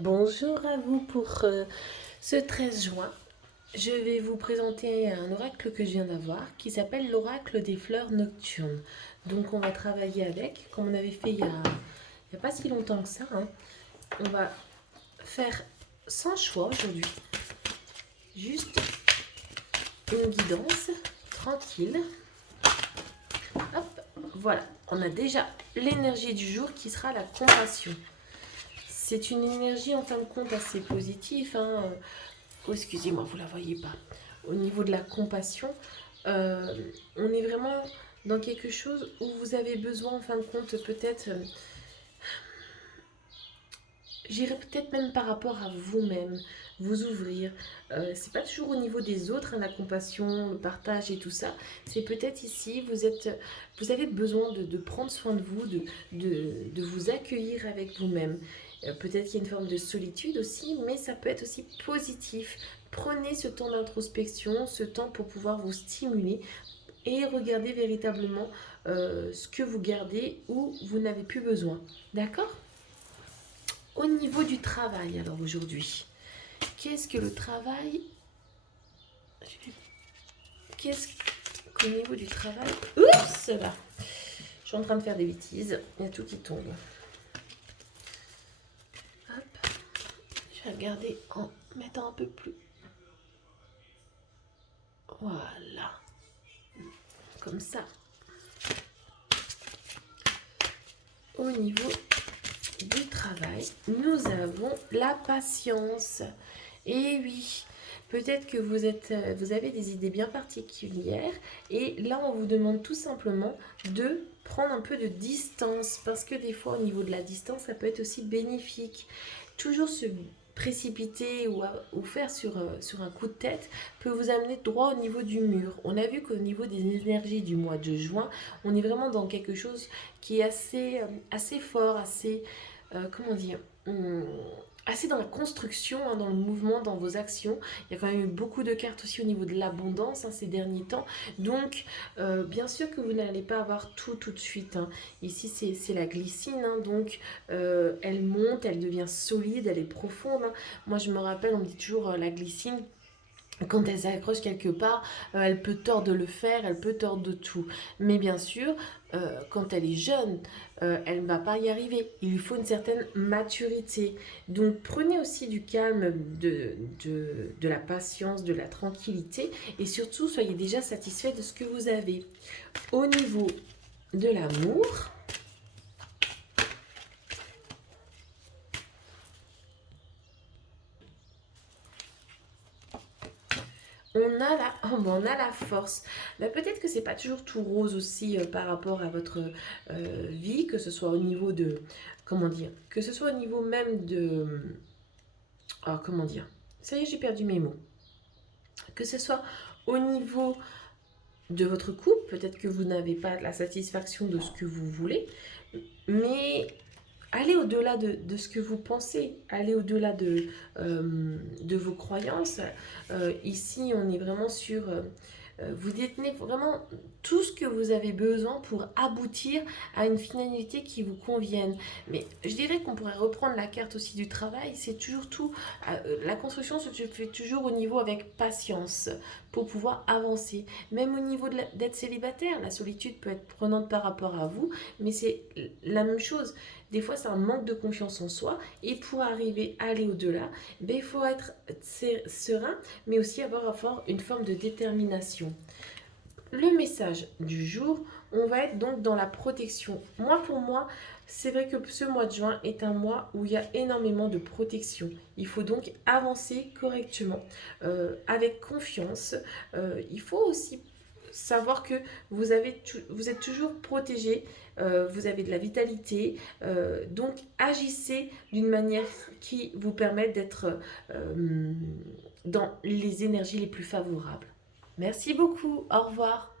Bonjour à vous pour ce 13 juin. Je vais vous présenter un oracle que je viens d'avoir qui s'appelle l'oracle des fleurs nocturnes. Donc on va travailler avec, comme on avait fait il y a pas si longtemps que ça, hein. On va faire sans choix aujourd'hui, juste une guidance tranquille. Hop, voilà, on a déjà l'énergie du jour qui sera la compassion. C'est une énergie en fin de compte assez positive, hein. Oh, excusez-moi, vous ne la voyez pas. Au niveau de la compassion, euh, on est vraiment dans quelque chose où vous avez besoin, en fin de compte, peut-être, j'irais peut-être même par rapport à vous-même, vous ouvrir. C'est pas toujours au niveau des autres, hein, la compassion, le partage et tout ça. C'est peut-être ici, vous avez besoin de prendre soin de vous, de vous accueillir avec vous-même. Peut-être qu'il y a une forme de solitude aussi, mais ça peut être aussi positif. Prenez ce temps d'introspection, ce temps pour pouvoir vous stimuler et regardez véritablement ce que vous gardez ou vous n'avez plus besoin. D'accord? Au niveau du travail, alors aujourd'hui, qu'est-ce que le travail... Qu'est-ce qu'au niveau du travail... Oups là, je suis en train de faire des bêtises, il y a tout qui tombe. Hop, je vais regarder en mettant un peu plus. Voilà, comme ça. Au niveau du travail, nous avons la patience. Et oui, peut-être que vous avez des idées bien particulières et là on vous demande tout simplement de prendre un peu de distance parce que des fois au niveau de la distance ça peut être aussi bénéfique. Toujours se précipiter ou faire sur un coup de tête peut vous amener droit au niveau du mur. On a vu qu'au niveau des énergies du mois de juin, on est vraiment dans quelque chose qui est assez fort, assez, comment dire, assez dans la construction, hein, dans le mouvement, dans vos actions. Il y a quand même eu beaucoup de cartes aussi au niveau de l'abondance, hein, ces derniers temps. Donc, bien sûr que vous n'allez pas avoir tout de suite, hein. Ici, c'est la glycine, hein, donc elle monte, elle devient solide, elle est profonde, hein. Moi, je me rappelle, on me dit toujours la glycine, quand elle s'accroche quelque part, elle peut tordre le fer, elle peut tordre de tout. Mais bien sûr, quand elle est jeune, elle ne va pas y arriver. Il lui faut une certaine maturité. Donc prenez aussi du calme, de la patience, de la tranquillité et surtout soyez déjà satisfait de ce que vous avez. Au niveau de l'amour, on a la force. Mais peut-être que c'est pas toujours tout rose aussi par rapport à votre vie, que ce soit au niveau de, comment dire, que ce soit au niveau même de, comment dire, ça y est, j'ai perdu mes mots. Que ce soit au niveau de votre couple, peut-être que vous n'avez pas la satisfaction de ce que vous voulez, mais allez au-delà de ce que vous pensez, allez au-delà de vos croyances. Ici, on est vraiment sur... vous détenez vraiment tout ce que vous avez besoin pour aboutir à une finalité qui vous convienne. Mais je dirais qu'on pourrait reprendre la carte aussi du travail. C'est toujours tout. La construction se fait toujours au niveau avec patience pour pouvoir avancer. Même au niveau d'être célibataire, la solitude peut être prenante par rapport à vous, mais c'est la même chose. Des fois, c'est un manque de confiance en soi. Et pour arriver à aller au-delà, ben, il faut être serein, mais aussi avoir une forme de détermination. Le message du jour, on va être donc dans la protection. Moi, pour moi, c'est vrai que ce mois de juin est un mois où il y a énormément de protection. Il faut donc avancer correctement, avec confiance. Il faut aussi savoir que vous êtes toujours protégé, vous avez de la vitalité, donc agissez d'une manière qui vous permet d'être dans les énergies les plus favorables. Merci beaucoup, au revoir.